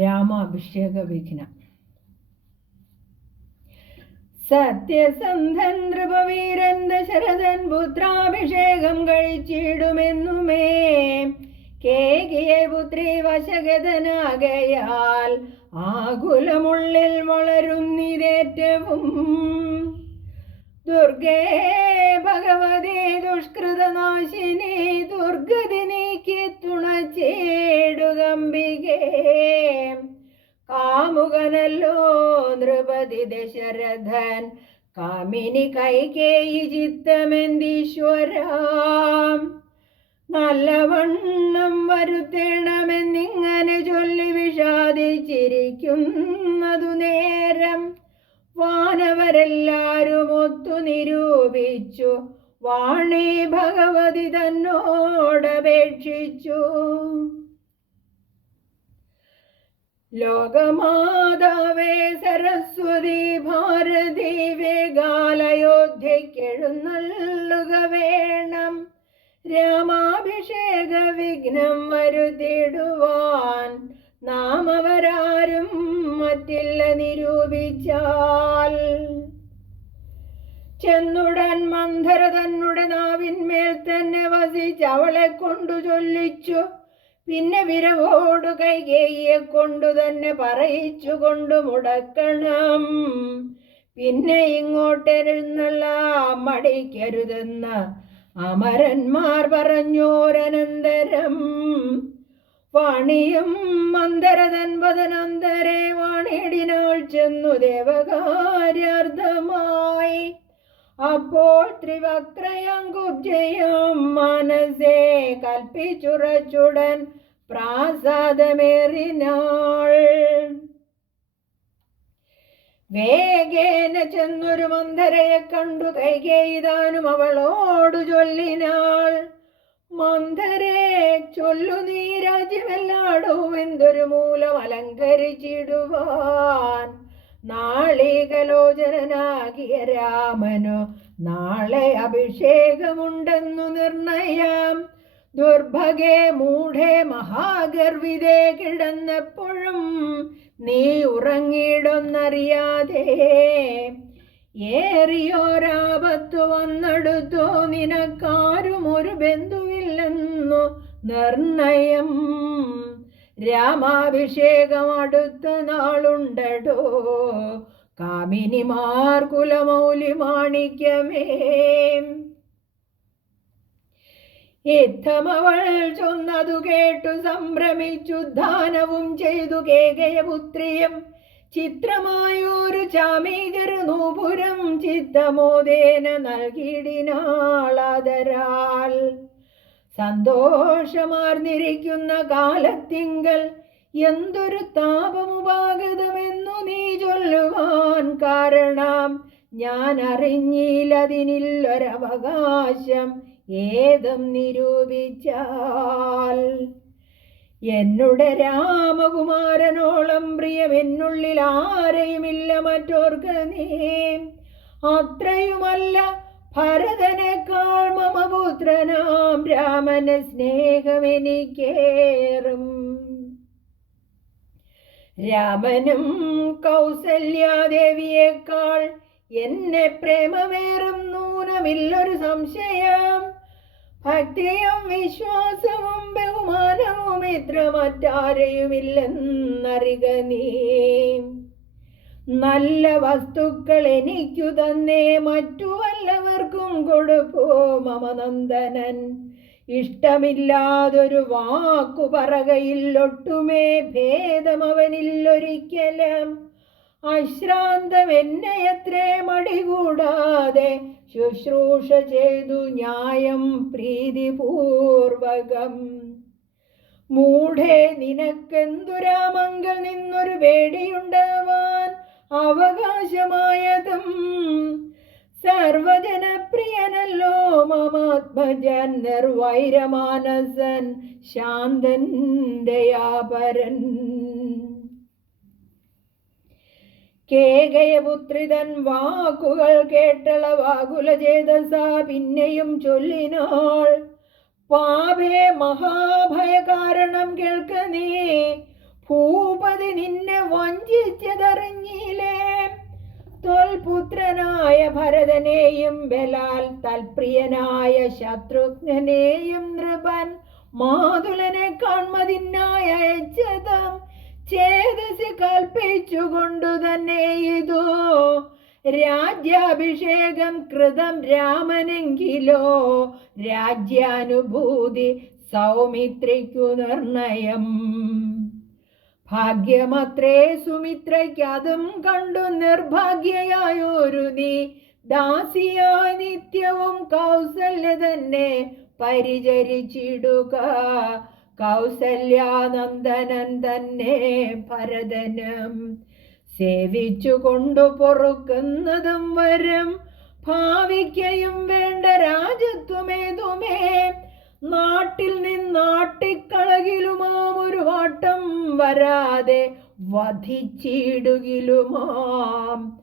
രാമാഭിഷേക വിഘ്നം. സത്യസന്ധൻ നൃപവീരൻ ദശരഥൻ പുത്രാഭിഷേകം കഴിച്ചിടുമെന്നുമേ കേകിയ പുത്രി വശഗതനാകയാൽ ആകുലമുള്ളിൽ വളരുന്നിതേറ്റവും. ദുർഗേ ഭഗവതി ദുഷ്കൃതനാശിനി ദുർഗതി നീക്കി തുണച്ചേടുകമ്പികേ. കാമുകനല്ലോ നൃപതി ദശരഥൻ കാമിനി കൈകേയി ചിത്തമെന്തീശ്വരാം. നല്ലവണ്ണം വരുത്തേണമെന്നിങ്ങനെ ചൊല്ലി വിഷാദിച്ചിരിക്കുന്നതു നേരം വാനവരെല്ലാരും ഒത്തു നിരൂപിച്ചു വാണി ഭഗവതി തന്നോടപേക്ഷിച്ചു. ലോകമാതാവേ സരസ്വതി ഭാരതി വേഗാലയോധ്യക്കെഴുന്നള്ളുക വേണം. രാമാഭിഷേക വിഘ്നം വരുത്തിടുവാൻ നാം അവരാരും മറ്റില്ല നിരൂപിച്ചാൽ. ചെന്നുടൻ മന്ധര തന്നുടെ നാവിന്മേൽ തന്നെ വസിച്ച് അവളെ കൊണ്ടു ചൊല്ലിച്ചു. പിന്നെ വിരവോടു കൈകേയിയെ കൊണ്ടു തന്നെ പറയിച്ചു കൊണ്ടു മുടക്കണം. പിന്നെ ഇങ്ങോട്ടെഴുന്നള്ളാം മടിക്കരുതെന്ന് അമരന്മാർ പറഞ്ഞോരനന്തരം. വാണിയും മന്ദരതൻ വദനന്തരെ വാണിടിനാൾ ചെന്നു ദേവകാര്യാർത്ഥമായി. അപ്പോൾ ത്രിവക്രയങ്കുബ്ജയം മനസ്സേ കൽപ്പിച്ചുറച്ചുടൻ പ്രാസാദമേറിനാൾ. വേഗേന ചെന്നൊരു മന്ധരയെ കണ്ടു കൈകേയിതാനും അവളോടു ചൊല്ലിനാൾ. മന്ധരേ, ചൊല്ലു നീ രാജ്യമെല്ലാടവും എന്തൊരു മൂലം അലങ്കരിച്ചിടുവാൻ. നാളികലോചനാകിയ രാമനു നാളെ അഭിഷേകമുണ്ടെന്നു നിർണയം. ദുർഭഗേ മൂഢേ മഹാഗർവിതേ കിടന്നെപ്പോഴും നീ ഉറങ്ങിയിടൊന്നറിയാതെ. ഏറിയോരാപത്തു വന്നെടുത്തോ നിനക്കാരും ഒരു ബന്ധുവില്ലെന്നു നിർണയം. രാമാഭിഷേകം അടുത്ത നാളുണ്ടടോ കാമിനിമാർ കുലമൗലി മാണിക്യമേ. യുദ്ധമവൾ ചൊന്നതു കേട്ടു സംഭ്രമിച്ചുദ്ധാനവും ചെയ്തു കേകയപുത്രിയും. ചിത്രമായൊരു ചാമീകര നൂപുരം ചിത്തമോദേന നൽകിയിടിനാളാദരാൽ. സന്തോഷമാർന്നിരിക്കുന്ന കാലത്തിങ്കൽ എന്തൊരു താപമുപാഗതമെന്നു നീ ചൊല്ലുവാൻ കാരണം ഞാൻ അറിഞ്ഞില്ലതിനില്ലൊരവകാശം ഏതും നിരൂപിച്ചാൽ. എന്നുടെ രാമകുമാരനോളം പ്രിയം എന്നുള്ളിൽ ആരെയുമില്ല മറ്റോർക്ക് നീ. അത്രയുമല്ല ഭരതനേക്കാൾ മമപുത്രനാം രാമന് സ്നേഹമെനിക്കേറും. രാമനും കൗസല്യാദേവിയേക്കാൾ എന്നെ പ്രേമമേറും നൂനമില്ലൊരു സംശയം. ഭക്തിയും വിശ്വാസവും ബഹുമാനവും ഇത്ര മറ്റാരെയുമില്ലെന്നറിക നീ. നല്ല വസ്തുക്കൾ എനിക്കു തന്നെ മറ്റു വല്ലവർക്കും കൊടുപ്പോ മമനന്ദനൻ. ഇഷ്ടമില്ലാതൊരു വാക്കു പറകയില്ലൊട്ടുമേ ഭേദമവനില്ലൊരിക്കലും. അശ്രാന്തം എന്നെ എത്രേ മടികൂടാതെ ശുശ്രൂഷ ചെയ്തു ന്യായം പ്രീതിപൂർവകം. മൂഢേ, നിനക്കെന്തുരാമങ്കൽ നിന്നൊരു പേടിയുണ്ടാവാൻ അവകാശമായതും. സർവജനപ്രിയനല്ലോ മമാത്മജൻ നിർവൈരമാനസൻ ശാന്തൻ ദയാപരൻ. കേകയപുത്രിതൻ വാക്കുകൾ കേട്ടളവാകുല ചേതസ പിന്നെയും ചൊല്ലിനാൾ. പാപേ മഹാഭയ കാരണം കേൾക്ക നീ, ഭൂപതി നിന്നെ വഞ്ചിച്ചതറിഞ്ഞില്ലേ. തൊൽപുത്രനായ ഭരതനെയും ബലാൽ തൽപ്രിയനായ ശത്രുഘ്നെയും നൃപൻ മാതുലനെ കാൺമതിനായി അയച്ചതും ചേതസി കൽപ്പിച്ചുകൊണ്ടു തന്നെ ഇതു. രാജ്യാഭിഷേകം കൃതം രാമനെങ്കിലോ രാജ്യാനുഭൂതി സൗമിത്രിക്കു നിർണയം. ഭാഗ്യമത്രേ സുമിത്രയ്ക്ക് അതും കണ്ടു നിർഭാഗ്യയായൊരു നീ. ദാസിയായി നിത്യവും കൗസല്യ തന്നെ പരിചരിച്ചിടുക. കൗസല്യാനന്ദനൻ തന്നെ ഭരതനും സേവിച്ചു കൊണ്ടു പൊറുക്കുന്നതും വരും. ഭാവിക്കയും വേണ്ട രാജത്വമേതുമേ നാട്ടിൽ നിന്നാട്ടിക്കളകിലുമാം ഒരു വാട്ടം വരാതെ വധിച്ചിടുകിലുമാം.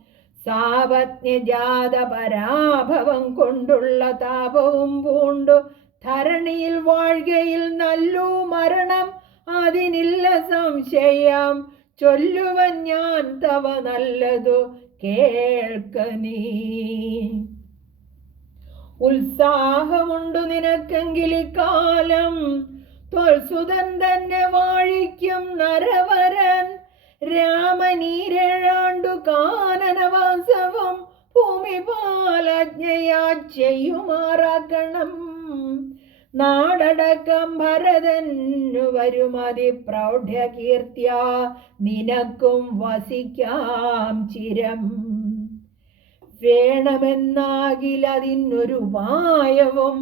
സാപജ്ഞജാത പരാഭവം കൊണ്ടുള്ള താപവും പൂണ്ടു ധരണിയിൽ വാഴ്കയിൽ നല്ലു മരണം അതിനില്ല സംശയം. ചൊല്ലുവൻ ഞാൻ തവ നല്ലതു കേൾക്ക നീ. ഉത്സാഹമുണ്ടു നിനക്കെങ്കിലിക്കാലം തൊൽസുതൻ തന്നെ വാഴിക്കും നരവരൻ. രാമനീരേഴാണ്ടു കാനനവാസവും ഭൂമിപാലജ്ഞയാ ചെയ്യുമാറാക്കണം. നാടടക്കം ഭരതന്നു വരുമതി പ്രൗഢ്യ കീർത്തിയ നിനക്കും വസിക്കാം ചിരം. വേണമെന്നാകിലതിനൊരു ഉപായവും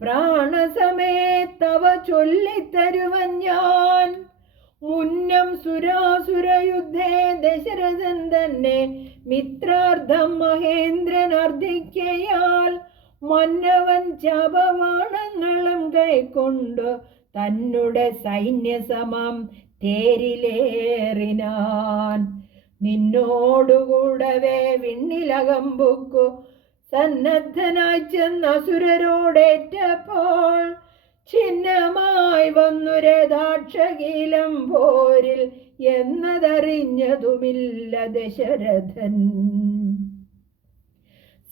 പ്രാണസമേത്തവ ചൊല്ലിത്തരുവൻ ഞാൻ. മുന്നം സുരാസുരയുദ്ധേ ദശരഥൻ തന്നെ മിത്രാർത്ഥം മഹേന്ദ്രൻ അർദ്ധിക്കയാൽ മന്നവൻ ചപവാണങ്ങളും കൈക്കൊണ്ടു തന്നുടെ സൈന്യസമം തേരിലേറിനാൻ. നിന്നോടുകൂടവേ വിണ്ണിലകമ്പുക്കു സന്നദ്ധനായി ചെന്ന അസുരരോടേറ്റപ്പോൾ ഛിന്നമായി വന്നു രഥാക്ഷകീലം പോരിൽ എന്നതറിഞ്ഞതുമില്ല ദശരഥൻ.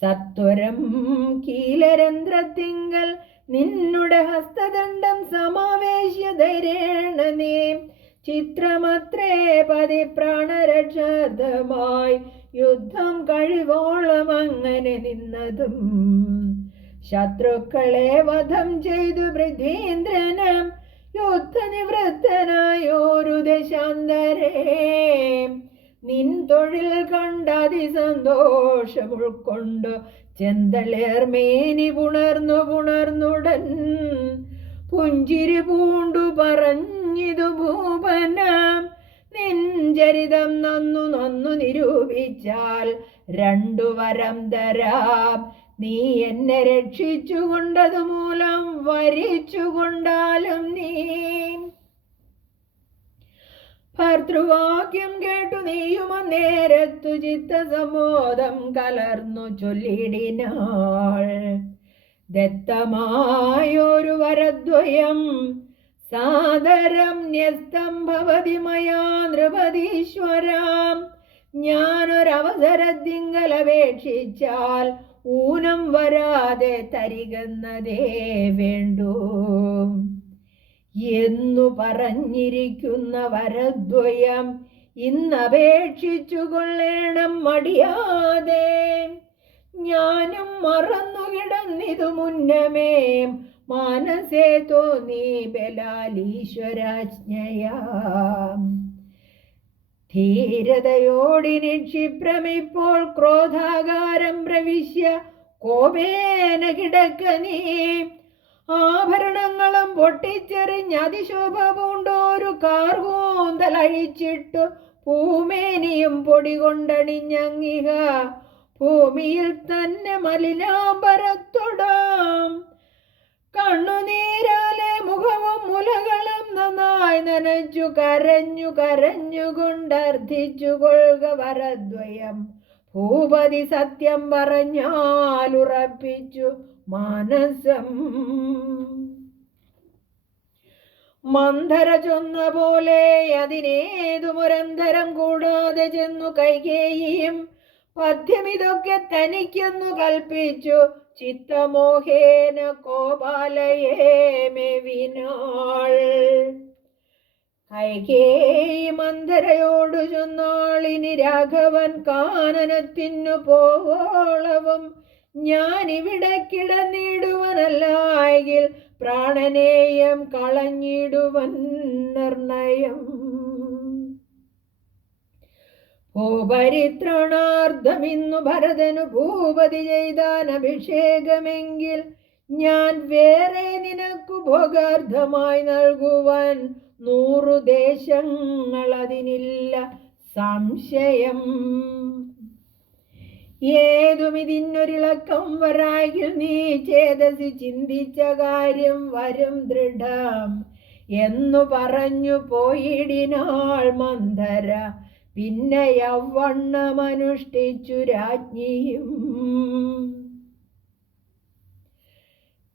സത്വരം കീലരന്ധ്രത്തിങ്കൽ നിന്നുടെ ഹസ്തദണ്ഡം സമാവേശ്യ ധൈര്യേണ നീ. ചിത്രമത്രേ പതി പ്രാണരക്ഷാർത്ഥമായി യുദ്ധം കഴിവോളം അങ്ങനെ നിന്നതും. ശത്രുക്കളെ വധം ചെയ്തു പൃഥ്വീന്ദ്രനും യുദ്ധനിവൃത്തനായൊരു ദശാന്തരേ. നിൻ തൊഴിൽ കണ്ടതിസന്തോഷം ഉൾക്കൊണ്ടു ചെന്തളേർമേനി പുണർന്നുടൻ പുഞ്ചിരി പൂണ്ടു പറഞ്ഞിതു ഭൂപനം. നിൻചരിതം നന്നു നിരൂപിച്ചാൽ രണ്ടു വരം തരാം. നീ എന്നെ രക്ഷിച്ചുകൊണ്ടതു മൂലം വരിച്ചുകൊണ്ടാലും നീ. ഭർതൃവാക്യം കേട്ടു നീയും നേരത്തു ചിത്തസമ്മോദം കലർന്നു ചൊല്ലിടിനാൾ. ദത്തമായൊരു വരദ്വയം സാദരം ന്യസ്തം ഭവതി മയാ നൃപതീശ്വരാം. ഞാനൊരവസരത്തിങ്കലപേക്ഷിച്ചാൽ ഊനം വരാതെ തരികെന്നതേ വേണ്ടൂ എന്നു പറഞ്ഞിരിക്കുന്ന വരദ്വയം ഇന്നപേക്ഷിച്ചു കൊള്ളേണം മടിയാതെ. ഞാനും മറന്നുകിടന്നിതു മുന്നമേ മാനസേ തോന്നി ബലാലീശ്വരാജ്ഞയാം. ധീരതയോടിനി ക്ഷിപ്രമിപ്പോൾ ക്രോധാകാരം പ്രവിശ്യ കോപേന കിടക്ക നീ. ആഭരണങ്ങളും പൊട്ടിച്ചെറിഞ്ഞ് അതിശോഭ പൂണ്ടോരു കാർകൂന്തലഴിച്ചിട്ടു പൂമേനിയും പൊടി കൊണ്ടണിഞ്ഞങ്ങിക ഭൂമിയിൽ തന്നെ മലിനാംബരത്തൊടാം. കണ്ണുനീരാലെ മുഖവും മുലകളും നന്നായി നനച്ചു കരഞ്ഞുകൊണ്ടർത്ഥിച്ചു കൊള്ളുക വരദ്വയം. ഭൂപതി സത്യം പറഞ്ഞാലുറപ്പിച്ചു മാനസം. മന്ധര ചൊന്ന പോലെ അതിനേതു മുരന്തരം കൂടാതെ ചെന്നു കൈകേയിയും പദ്യമിതൊക്കെ തനിക്കൊന്നു കൽപ്പിച്ചു ചിത്തമോഹേന കോപാലയെ മെവിനാൾ. കൈകേയി മന്ധരയോടു ചൊന്നാളിനി രാഘവൻ കാനനത്തിനു പോവോളവും ഞാനിവിടെ കിടന്നിടുവനല്ലായെങ്കിൽ പ്രാണനേയം കളഞ്ഞിടുവൻ നിർണയം. ഭൂപരിത്രണാർത്ഥമിന്നു ഭരതനു ഭൂപതി ചെയ്താൻ അഭിഷേകമെങ്കിൽ ഞാൻ വേറെ നിനക്കു ഭോഗാർത്ഥമായി നൽകുവാൻ 100 ദേശങ്ങൾ അതിനില്ല സംശയം. ഏതുമിതിനൊരിളക്കം വരായിൽ നീ ചേതസി ചിന്തിച്ച കാര്യം വരും ദൃഢം എന്നു പറഞ്ഞു പോയിടിനാൾ മന്ധര. പിന്നെ യൗവണ്ണമനുഷ്ഠിച്ചു രാജ്ഞിയും.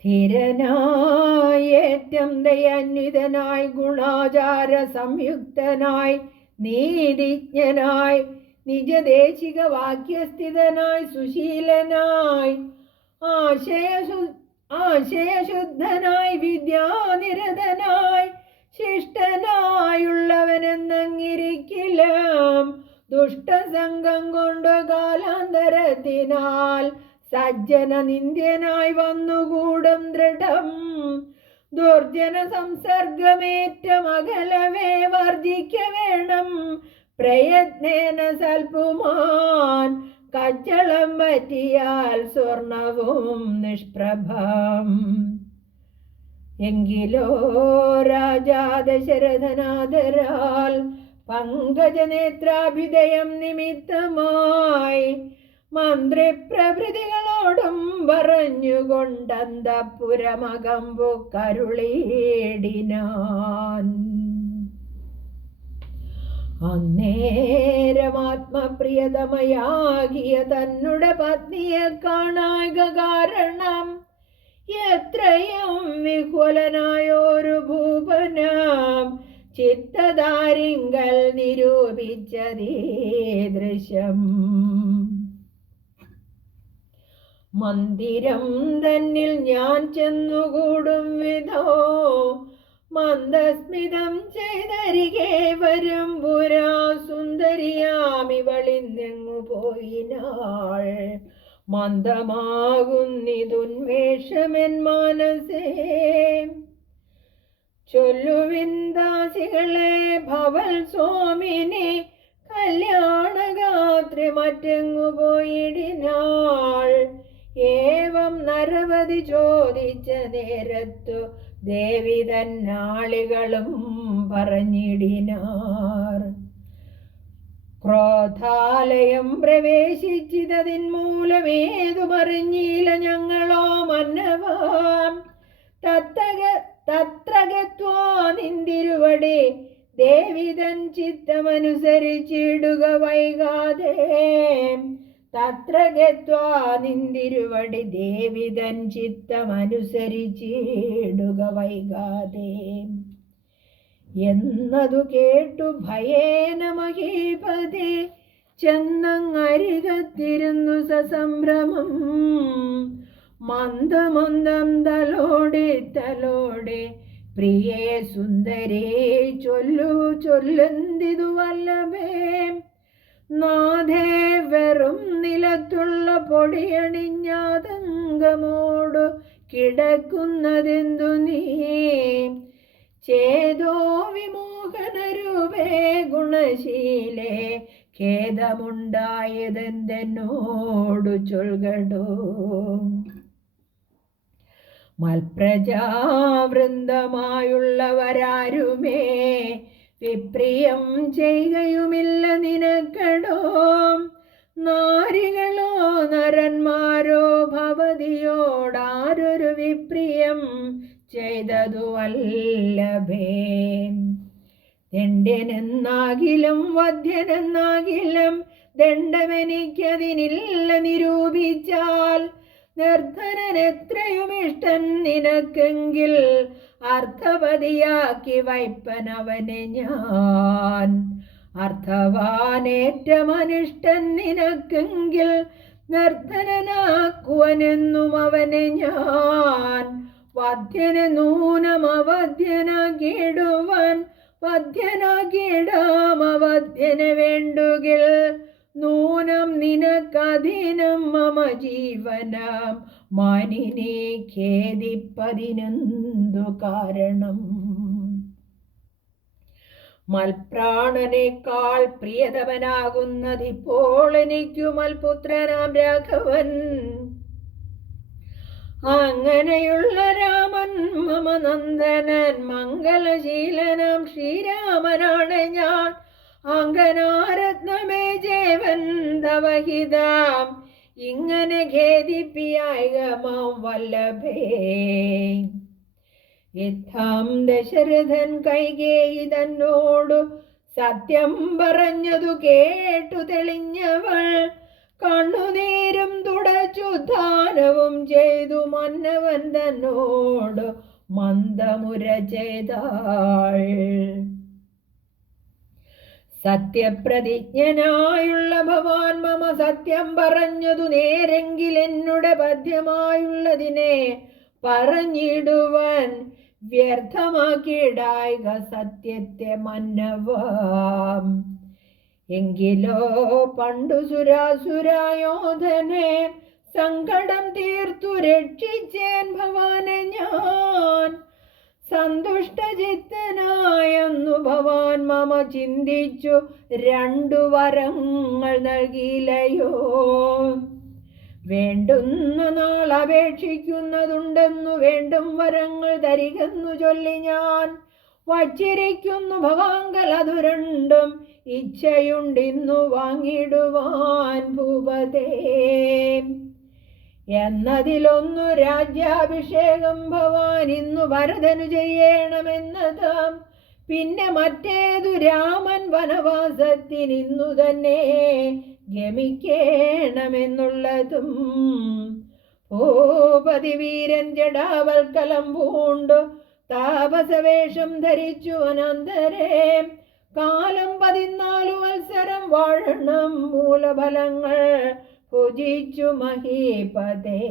ധീരനായി ഏറ്റം ദയാന്വിതനായി ഗുണാചാര സംയുക്തനായി നീതിജ്ഞനായി നിജദേശിക വാക്യസ്ഥിതനായി സുശീലനായി ആശയശുദ്ധനായി വിദ്യാനിരതനായി ശിഷ്ടനായുള്ളവനെന്നങ്ങിരിക്കിലും ദുഷ്ടസംഘം കൊണ്ട് കാലാന്തരത്തിനാൽ സജ്ജന നിന്ദ്യനായി വന്നുകൂടും ദൃഢം. ദുർജന സംസർഗമേറ്റമകലവേ വർജിക്ക വേണം പ്രയത്നേന സൽപുമാൻ. കച്ചളം പറ്റിയാൽ സ്വർണവും നിഷ്പ്രഭം. എങ്കിലോ രാജാ ദശരഥനാദരാൽ പങ്കജനേത്രാഭിദയം നിമിത്തമായി മന്ത്രിപ്രഭൃതികളോടും പറഞ്ഞുകൊണ്ടന്തപുരമകമ്പു കരുളീടിനാൻ. അന്നേരമാത്മപ്രിയതമയാകിയ തന്നുടെ പത്നിയെ കാണായ കാരണം എത്രയും വിഹ്വലനായൊരു ഭൂപനം ചിത്തദാരിങ്കൽ നിരൂപിച്ചതീ ദൃശ്യം. മന്ദിരം തന്നിൽ ഞാൻ ചെന്നുകൂടും വിധോ മന്ദസ്മിതം ചെയ്തരികെ വരും പുരാ സുന്ദരിയാമിവളിന്നെങ്ങു പോയിനാൾ. മന്ദമാകുന്നിതുന്മേഷമെൻ മനസേ ചൊല്ലുവിന്ദാസികളെ ഭവൽ സ്വാമിനി കല്യാണഗാത്രി മറ്റെങ്ങു പോയിടിനാൾ. ഏവം നരവതി ചോദിച്ച നേരത്തു ദേവി തന്നാളികളും പറഞ്ഞിടിനാർ. ക്രോധാലയം പ്രവേശിച്ചതിൻ മൂലമേതു പറഞ്ഞില്ല ഞങ്ങളോ മന്നവാം. തത്ര ഗത്വാ നിന്തിരുവടി ദേവിതൻ ചിത്തമനുസരിച്ചിടുക വൈകാതെ. തത്ര ഗത്വാ നിന്തിരുവടി ദേവിതൻ ചിത്തമനുസരിച്ചിടുക വൈകാതെ. എന്നതു കേട്ടു ഭയേന മഹീപതി ചെന്നങ്ങരികത്തിരുന്നു സസംഭ്രമം. മന്ദമന്ദം തലോടെ പ്രിയേ സുന്ദരേ ചൊല്ലുന്തിതു വല്ലഭേ. നാഥേ വെറും നിലത്തുള്ള പൊടിയണിഞ്ഞാതങ്കമോടു കിടക്കുന്നതെന്തു നീ. ചേതോ വിമോഹനരൂപേ ഗുണശീലേ ഖേദമുണ്ടായതെന്തെന്നോടു ചൊൽകടോ. മൽപ്രജാവൃന്ദമായുള്ളവരാരുമേ വിപ്രിയം ചെയ്യുകയുമില്ല നിനക്കടോ. നാരികളോ നരന്മാരോ ഭവതിയോടാരൊരു വിപ്രിയം ചെയ്തതു വല്ലഭേ. ദണ്ഡനെന്നാകിലും വധ്യനെന്നാകിലും ദണ്ഡമെനിക്കതിനില്ല നിരൂപിച്ചാൽ നിർധനൻ എത്രയും ഇഷ്ടൻ നിനക്കെങ്കിൽ അർത്ഥവതിയാക്കി വയ്പ്പനവനെ ഞാൻ. അർത്ഥവാനേറ്റമനിഷ്ടൻ നിനക്കെങ്കിൽ നിർധനനാക്കുവനെന്നും അവനെ ഞാൻ. വധ്യനെ നൂനം അവധ്യനാക്കിടുവാൻ വധ്യനാക്കിടാം അവധ്യനെ വേണ്ടുകിൽ. നൂനം നിനക്കധീനം മമ ജീവനം മാനിനെ ഖേദിപ്പതിനെന്തു കാരണം. മൽപ്രാണനേക്കാൾ പ്രിയതമനാകുന്നതിപ്പോൾ എനിക്കു മൽപുത്രനാം രാഘവൻ. അങ്ങനെയുള്ള രാമൻ മമ നന്ദനൻ മംഗളശീലനം ശ്രീരാമനാണ് ഞാൻ. അങ്കനാരത്നമേ ജേവൻ തവഹിതാം ഇങ്ങനെ ഖേദിപ്പിയായകമാം വല്ലഭേ. യുദ്ധം ദശരഥൻ കൈകേയി തന്നോടു സത്യം പറഞ്ഞതു കേട്ടു തെളിഞ്ഞവൾ കണ്ണുനീരും തുടച്ചു ദാനവും ചെയ്തു മന്നവൻ തന്നോട് മന്ദമുര ചെയ്താൾ. സത്യപ്രതിജ്ഞനായുള്ള ഭവാൻ മമ സത്യം പറഞ്ഞതു നേരെങ്കിൽ എന്നുടെ പദ്യമായുള്ളതിനെ പറഞ്ഞിടുവാൻ വ്യർത്ഥമാക്കിയിടായിക സത്യത്തെ മന്നവാം. എങ്കിലോ പണ്ടു സുരാസുരായോധനെ സങ്കടം തീർത്തു രക്ഷിച്ചേൻ ഭവാനെ ഞാൻ. സന്തുഷ്ടചിത്തനായെന്നു ഭവാൻ മമ ചിന്തിച്ചു രണ്ടു വരങ്ങൾ നൽകിയില്ലയോ. വേണ്ടുന്ന നാൾ അപേക്ഷിക്കുന്നതുണ്ടെന്നു വേണ്ടും വരങ്ങൾ തരികെന്നു ചൊല്ലി ഞാൻ വച്ചിരിക്കുന്നു ഭവാങ്കൽ അതു രണ്ടും ഇച്ഛയുണ്ടിന്നു വാങ്ങിടുവാൻ ഭൂപതേ. എന്നതിലൊന്നു രാജ്യാഭിഷേകം ഭവാൻ ഇന്നു ഭരതനു ചെയ്യണമെന്നതാം. പിന്നെ മറ്റേതു രാമൻ വനവാസത്തിനിന്നു തന്നെ ഗമിക്കേണമെന്നുള്ളതും. ഭൂപതി വീരൻ ജടാവൽക്കലം പൂണ്ടു താപസവേഷം ധരിച്ചു അനന്തരേ കാലം 14 വത്സരം വാഴണം മൂലഫലങ്ങൾ ഭുജിച്ചു മഹീപതേ.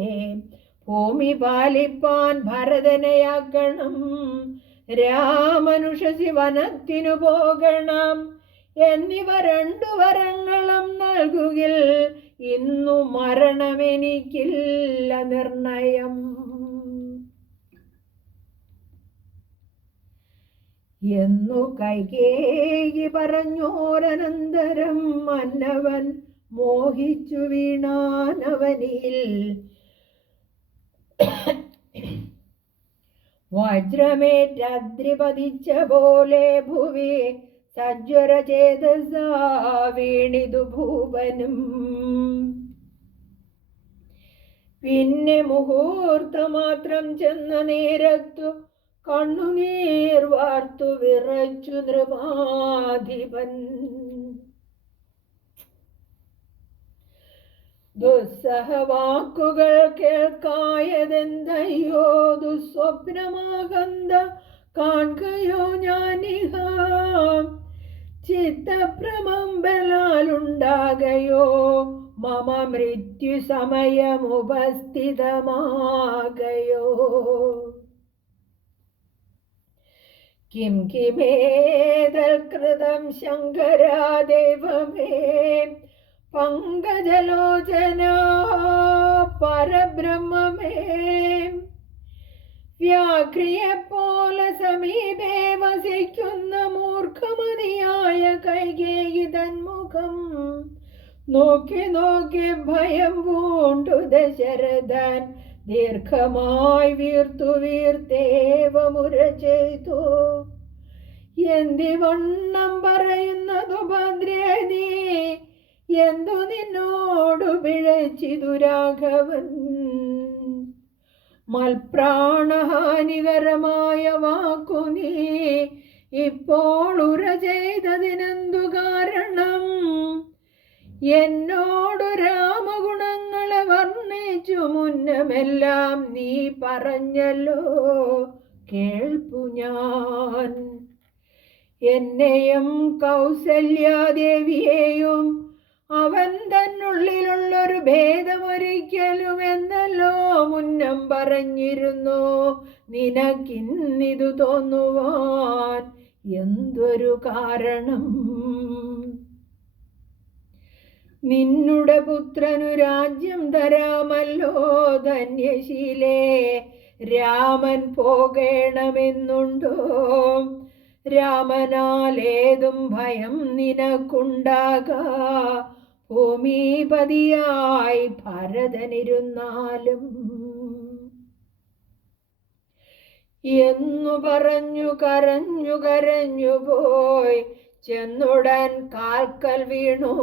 ഭൂമി പാലിപ്പാൻ ഭരതനെയാക്കണം രാമനുഷസി വനത്തിനു പോകണം എന്നിവ രണ്ടു വരങ്ങളും നൽകുകിൽ ഇന്നു മരണമെനിക്കില്ല നിർണയം. എന്നു കൈകേയി പറഞ്ഞോരനന്തരം മന്നവൻ മോഹിച്ചു വീണാനവനിൽ. വജ്രമേറ്റദ്രിപതിച്ച പോലെ ഭുവി സജ്വര ചേതസാ വീണിതു ഭൂപനും. പിന്നെ മുഹൂർത്തമാത്രം ചെന്ന നേരത്തു കണ്ണുനീർ വാർത്തു വിറച്ചു നൃപാധിപൻ. ദുസ്സഹവാക്കുകൾ കേൾക്കായതെന്തയ്യോ ദുസ്വപ്നമാകന്ത കാൺകയോ ഞാനിഹ. ചിത്തഭ്രമം ബലാലുണ്ടാകയോ മമ മൃത്യു സമയമുപസ്ഥിതമാകയോ. കിം കിമേതൽകൃതം ശങ്കരാദേവമേ പങ്കജലോചന പരബ്രഹ്മമേ. വ്യാഘ്രിയെപ്പോലെ സമീപേ വസിക്കുന്ന മൂർഖമതിയായ കൈകേയി തന്മുഖം നോക്കി നോക്കി ഭയം പൂണ്ടു ദശരഥൻ ദീർഘമായി വീർത്തു വീർത്തേവമുര ചെയ്തു. എന്തിവണ്ണം പറയുന്നതു ഭദ്രേ നീ എന്തു നിന്നോടു പിഴച്ചിതു രാഘവൻ. മൽപ്രാണഹാനികരമായ വാക്കു നീ ഇപ്പോൾ ഉര ചെയ്തതിനെന്തു കാരണം. എന്നോടു രാമഗുണങ്ങളെ വർണ്ണിച്ചു മുന്നമെല്ലാം നീ പറഞ്ഞല്ലോ കേൾപ്പു ഞാൻ. എന്നെയും കൗസല്യാദേവിയെയും അവൻ തന്നുള്ളിലുള്ളൊരു ഭേദമൊരിക്കലും എന്നല്ലോ മുന്നം പറഞ്ഞിരുന്നു. നിനക്കിന്നിതു തോന്നുവാൻ എന്തൊരു കാരണം? നിന്നുടെ പുത്രനു രാജ്യം തരാമല്ലോ ധന്യശീലേ, രാമൻ പോകേണമെന്നുണ്ടോ? രാമനാലേതും ഭയം നിനക്കുണ്ടാകാ, ഭൂമിപതിയായി ഭരതനിരുന്നാലും എന്നു പറഞ്ഞു കരഞ്ഞു കരഞ്ഞു പോയി ചെന്നുടൻ കാൽക്കൽ വീണു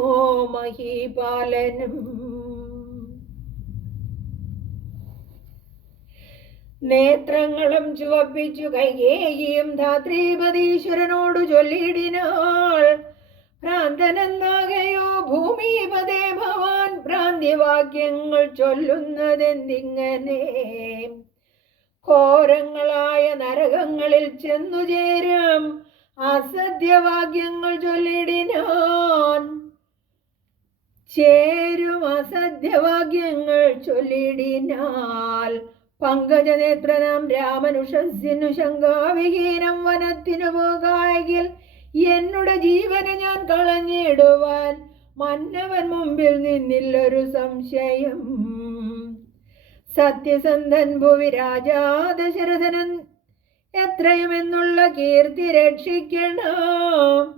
മഹീപാലനും. നേത്രങ്ങളും ചുവപ്പിച്ചു കൈകേയിയും ധാത്രീപതീശ്വരനോടു ചൊല്ലിയിടിനാൾ, ഭ്രാന്തനെന്നാകയോ ഭൂമിപതേ ഭവാൻ ഭ്രാന്തിവാക്യങ്ങൾ ചൊല്ലുന്നതെന്തിങ്ങനെ? ഘോരങ്ങളായ നരകങ്ങളിൽ ചെന്നു ചേരും അസത്യവാക്യങ്ങൾ ചൊല്ലിടിനാൻ. അസത്യവാക്യങ്ങൾ ചൊല്ലിടിനാൽ പങ്കജനേത്രനാം രാമനുഷസ്സിനു ശങ്കാവിഹീനം വനത്തിനു പോകായെങ്കിൽ എന്നുടെ ജീവനെ ഞാൻ കളഞ്ഞിടുവാൻ മന്നവൻ മുമ്പിൽ നിന്നില്ലൊരു സംശയം. സത്യസന്ധൻ ഭുവി രാജാ ദശരഥനൻ എത്രയുമെന്നുള്ള കീർത്തി രക്ഷിക്കണം.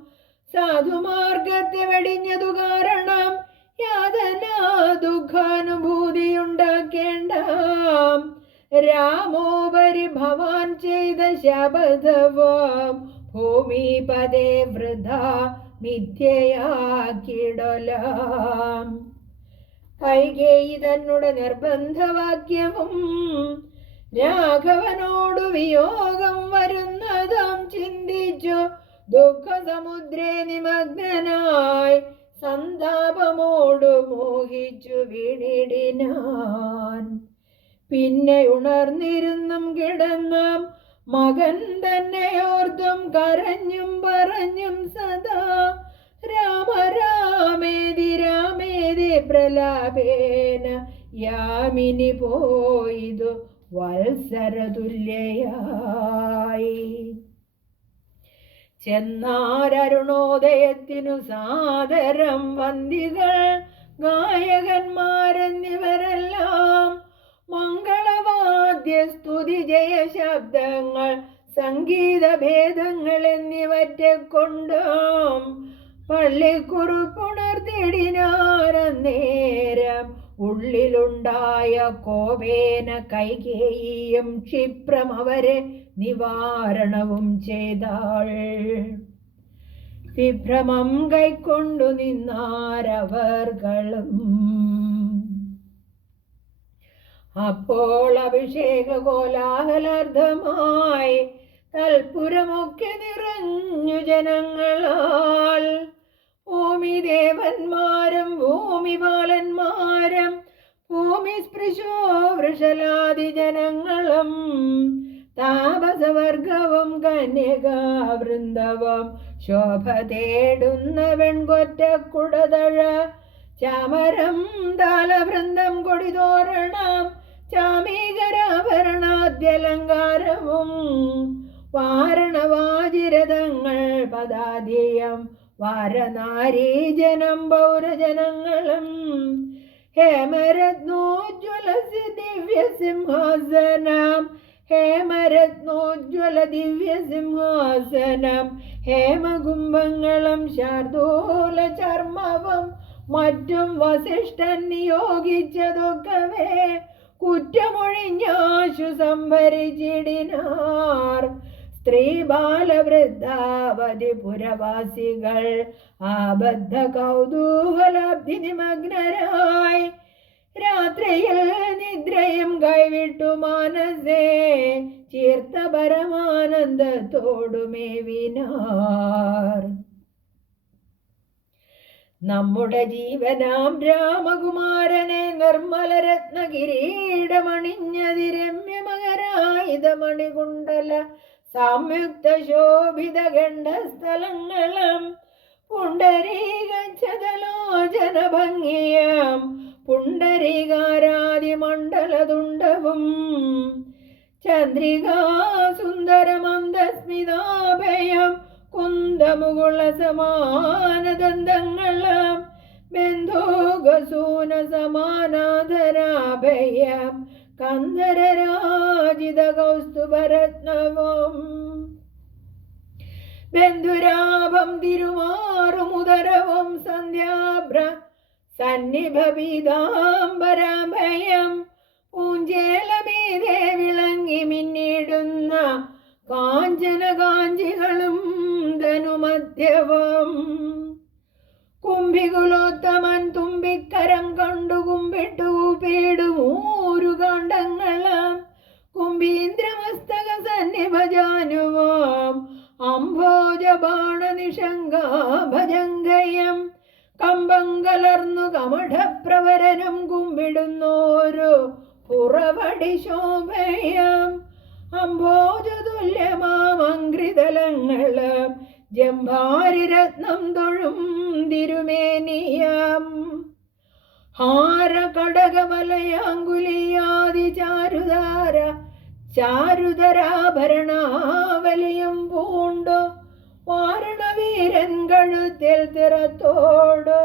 സാധുമാർഗത്തെ വെടിഞ്ഞതു കാരണം യാതനാ ദുഃഖാനുഭൂതിയുണ്ടാക്കേണ്ട. രാമോപരി ഭവാൻ ചെയ്ത ശപഥവും ഭൂമിപതേ വൃഥാ മിഥ്യയാക്കിടലാം. കൈകേയി തന്നെ നിർബന്ധവാക്യവും രാഘവനോടു വിയോഗം വരുന്നതും ചിന്തിച്ചു ദുഃഖസമുദ്രേ നിമഗ്നനായി സന്താപമോടു മോഹിച്ചു വീണിടിനാൻ. പിന്നെ ഉണർന്നിരുന്നും കിടന്നും മകൻ തന്നെ ഓർത്തും കരഞ്ഞും പറഞ്ഞും സദാ രാമ രാമേതി രാമേതി പ്രലാപേന യാമിനി പോയിതു വത്സരതുല്യയായി. ചെന്നാരരുണോദയത്തിനു സാദരം വന്ദികൾ ഗായകന്മാരെന്നിവരെല്ലാം മംഗളവാദ്യ സ്തുതി ജയ ശബ്ദങ്ങൾ സംഗീത ഭേദങ്ങൾ എന്നിവറ്റെ കൊണ്ടും പള്ളിക്കുറുപ്പുണർത്തിടിനാരന്നേരം ഉള്ളിലുണ്ടായ കോപേന കൈകേയിയും ക്ഷിപ്രം അവരെ നിവാരണവും ചെയ്താൾ. വിഭ്രമം കൈക്കൊണ്ടു നിന്നാരവർകളും. അപ്പോൾ അഭിഷേക കോലാഹലാർത്ഥമായി തൽപുരമൊക്കെ നിറഞ്ഞു ജനങ്ങളാൽ. ഭൂമിദേവന്മാരും ഭൂമിപാലന്മാരും ഭൂമിസ്പൃശോ വൃഷലാദി ജനങ്ങളും താപസവർഗവും കന്യകാവൃന്ദവും ശോഭ തേടുന്ന വെൺകൊറ്റക്കുടതഴ ചാമരം താലവൃന്ദം കൊടിതോരണം ചാമീകരാഭരണാദ്യലങ്കാരവും വാരണവാജിരഥങ്ങൾ പദാധിയം വാരനാരീജനം പൗരജനങ്ങളും ഹേമരത്നോജ്വല ദിവ്യസിംഹാസനം ഹേമരത്നോജ്വല ദിവ്യസിംഹാസനം ഹേമകുംഭങ്ങളും ശാർദൂല ചർമ്മവും മറ്റും വസിഷ്ഠൻ നിയോഗിച്ചതൊക്കവേ കുറ്റമൊഴിഞ്ഞാശു സംഭരിച്ചിടിനാർ. സ്ത്രീ ബാലവൃദ്ധാവധി പുരവാസികൾ ആബദ്ധ കൗതൂഹലാബ്ധി നിമഗ്നരായി രാത്രിയിൽ നിദ്രയും കൈവിട്ടു മനസ്സേ ചീർത്ത പരമാനന്ദത്തോടുമേവിനാർ. നമ്മുടെ ജീവനാം രാമകുമാരനെ നിർമ്മലരത്ന കിരീടമണിഞ്ഞതി രമ്യമകരായുധമണികുണ്ടല സംയുക്ത ശോഭിത ഗണ്ഡസ്ഥലങ്ങളും പുണ്ടരീകലോചന ഭംഗിയം പുണ്ടരീകാരാദി മണ്ഡലതുണ്ടവും ചന്ദ്രികാ സുന്ദരമന്ദസ്മിതാഭയം കുന്തമുകുള സമാനദന്തങ്ങളും ബന്ധോഗസൂന സമാനാധരാഭയം കന്ധരരാജിത കൗസ്തുഭരത്നവും ബന്ധുരാഭം തിരുമാറുമുദരവും സന്ധ്യാഭ്ര സന്നിഭപീതാംബരാഭയം പൂഞ്ചേലമീതേ വിളങ്ങി മിന്നിടുന്ന കാഞ്ചന കാഞ്ചികളും ധനുമധ്യവും കുംഭികുലോത്തമൻ തുമ്പിക്കരം കണ്ടു കുമ്പിട്ടു പീടുമൂരു കാണ്ഡങ്ങളും കുംഭീന്ദ്രമസ്തക സന്നിഭജാനുവാം അംഭോജ ബാണനിഷങ്കാഭജങ്കയം കമ്പം കലർന്നു കമഠപ്രവരനും കുമ്പിടുന്നോരു പുറവടി ശോഭയം അംഭോജതുല്യമാമംഘ്രിതലങ്ങളും ജംഭാരിരത്നം തൊഴും തിരുമേനിയം ഹാര കടകവലയാങ്കുലിയാദി ചാരുധരാഭരണാവലിയും പൂണ്ടു വാരണവീരൻ കഴുത്തിൽ തിറത്തോട്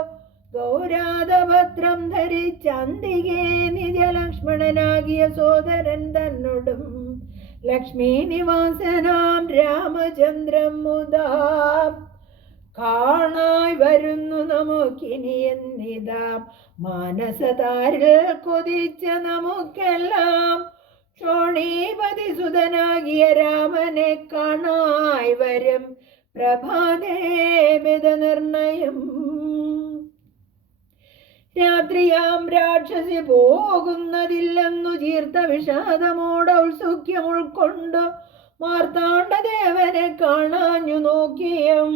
ഗൗരാതപത്രം ധരിച്ചന്തികേ നിജലക്ഷ്മണനാകിയ സോദരൻ തന്നോടും ലക്ഷ്മി നിവാസനാം രാമചന്ദ്രൻ മുതാ കാണായി വരുന്നു നമുക്കിനി എന്നിതാ മാനസതാരിൽ കൊതിച്ച നമുക്കെല്ലാം ക്ഷോണീപതി സുതനാകിയ രാമനെ കാണായി വരും പ്രഭാതേമിത നിർണയം രാത്രിയാം രാക്ഷസി പോകുന്നതില്ലെന്നു ചീർത്ത വിഷാദമോട് ഔത്സുക്യം ഉൾക്കൊണ്ടു മാർത്താണ്ഡദേവനെ കാണാഞ്ഞു നോക്കിയം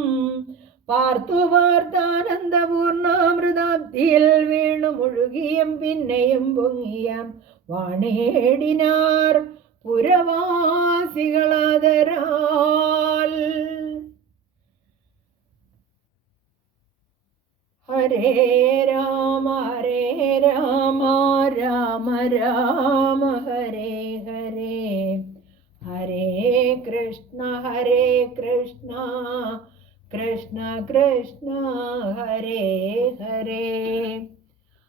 പാർത്തു പാർത്താനന്ദപൂർണാമൃതാബ്ദിയിൽ വീണു മുഴുകിയും പിന്നെയും പൊങ്ങിയാം വാണേടിനാർ പുരവാസികളാദരാൽ. ഹരേ രാമ രാമ രാമ ഹരേ ഹരേ ഹരേ കൃഷ്ണ കൃഷ്ണ കൃഷ്ണ ഹരേ ഹരേ.